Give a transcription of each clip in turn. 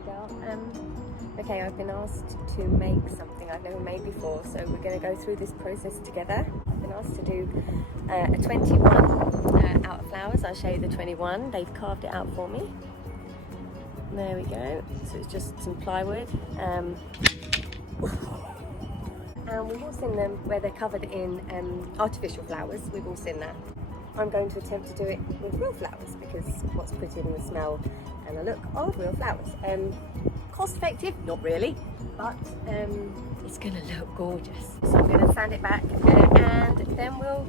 flower girl. Okay, I've been asked to make something I've never made before, so we're going to go through this process together. I've been asked to do a 21 out of flowers. I'll show you the 21. They've carved it out for me. There we go. So it's just some plywood. And we've all seen them where they're covered in artificial flowers. We've all seen that. I'm going to attempt to do it with real flowers because what's prettier than the smell and the look of real flowers. Cost effective, not really, but it's going to look gorgeous. So I'm going to sand it back and then we'll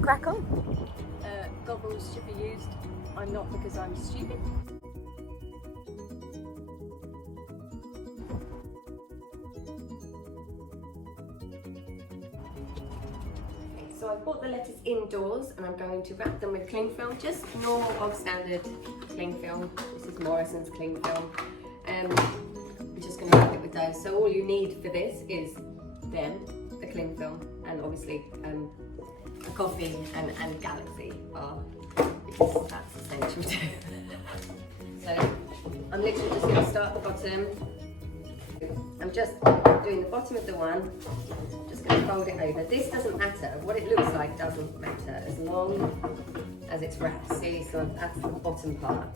crack on. Goggles should be used. I'm not, because I'm stupid. So I've bought the lettuce indoors and I'm going to wrap them with cling film, just normal bog standard cling film. This is Morrison's cling film. I'm just going to wrap it with those. So all you need for this is the cling film, and obviously a coffee and Galaxy bar, because that's essential too. So I'm literally just going to start at the bottom. I'm just doing the bottom of the one, just going to fold it over. This doesn't matter, what it looks like doesn't matter, as long as it's wrapped. See, so that's the bottom part.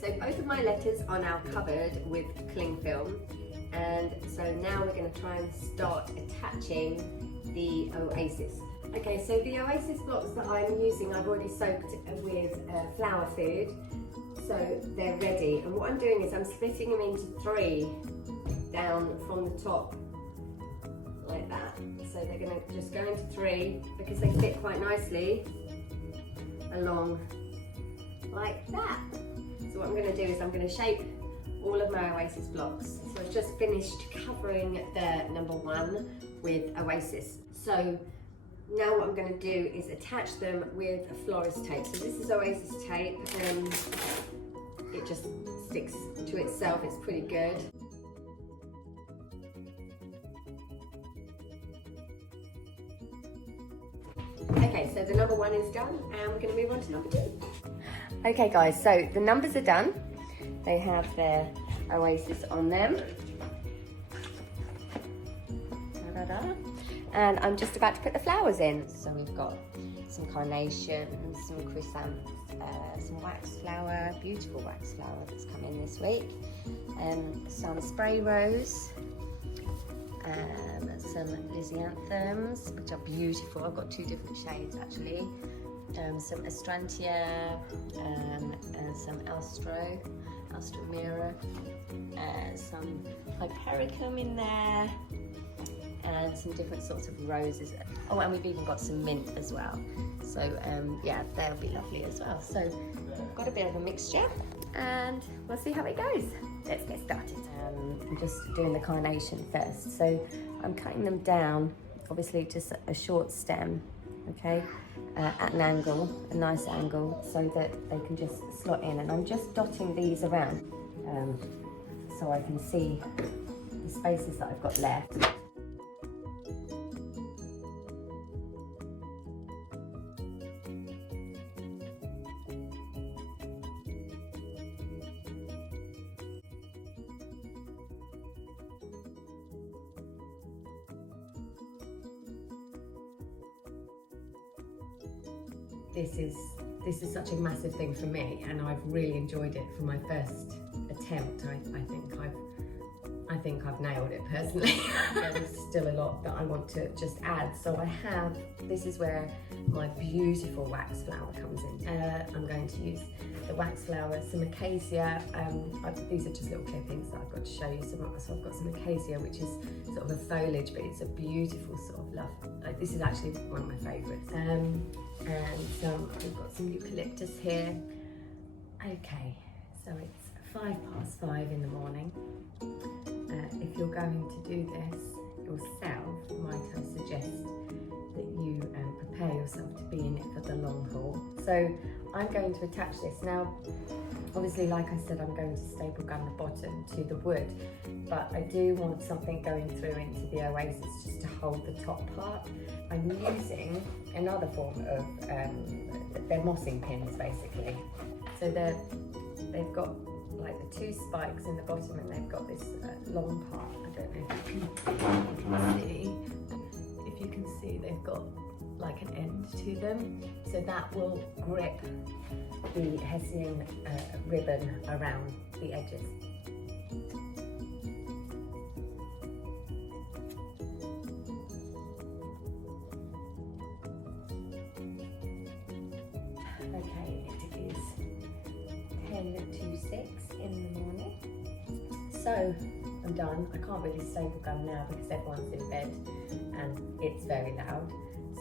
So both of my letters are now covered with cling film, and so now we're going to try and start attaching the oasis. Okay, so the oasis blocks that I'm using, I've already soaked with flower food, so they're ready. And what I'm doing is I'm splitting them into 3 down from the top, like that. So they're going to just go into 3 because they fit quite nicely along like that. So what I'm going to do is I'm going to shape all of my oasis blocks. So I've just finished covering the number 1 with oasis. So now what I'm going to do is attach them with a Florist tape. So this is oasis tape. It just sticks to itself. It's pretty good. Okay, so the number 1 is done, and we're going to move on to number 2. Okay guys, so the numbers are done. They have their oasis on them. Da-da-da. And I'm just about to put the flowers in. So we've got some carnation, some chrysanthemums, some wax flower, beautiful wax flower that's come in this week, some spray rose, some lysianthums, which are beautiful. I've got 2 different shades actually. Some astrantia, and some alstromira, some hypericum in there, and some different sorts of roses. Oh, and we've even got some mint as well. So yeah, they'll be lovely as well. So I've got a bit of a mixture and we'll see how it goes. Let's get started. I'm just doing the carnation first. So I'm cutting them down, obviously just a short stem, okay, at an angle, a nice angle, so that they can just slot in. And I'm just dotting these around so I can see the spaces that I've got left. This is such a massive thing for me, and I've really enjoyed it for my first attempt. I think I've nailed it personally. There's still a lot that I want to just add. So this is where my beautiful wax flower comes in. I'm going to use the wax flower, some acacia. These are just little clippings that I've got to show you. So I've got some acacia, which is sort of a foliage, but it's a beautiful sort of love. This is actually one of my favourites. And we've got some eucalyptus here. Okay, so it's 5:05 in the morning. If you're going to do this yourself, might I suggest that you prepare yourself to be in it for the long haul. So I'm going to attach this. Now, Obviously, like I said, I'm going to staple gun the bottom to the wood, but I do want something going through into the oasis just to hold the top part. I'm using another form of, they're mossing pins basically. So they've got like the two spikes in the bottom and they've got this long part. I don't know if you can see. If you can see, they've got like an end to them. So that will grip the hessian ribbon around the edges. Okay, it is 10 to 6 in the morning. So I'm done. I can't really staple gun now because everyone's in bed and it's very loud.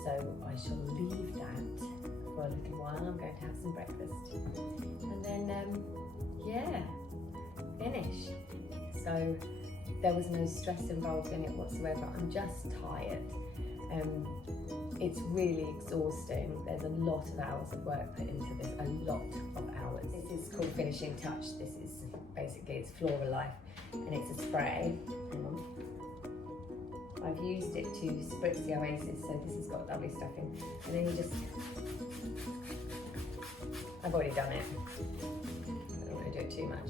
So I shall leave that for a little while. I'm going to have some breakfast and then yeah, finish. So there was no stress involved in it whatsoever. I'm just tired. It's really exhausting. There's a lot of hours of work put into this, a lot of hours. This is called Finishing Touch. This is basically, it's Floral Life and it's a spray. Hang on. I've used it to spritz the oasis, so this has got lovely stuff in. And then you just, I've already done it. I don't want to do it too much.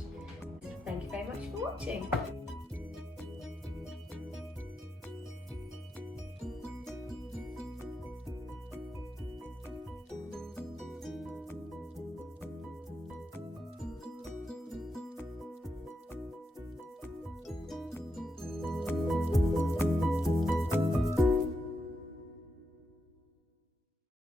Thank you very much for watching.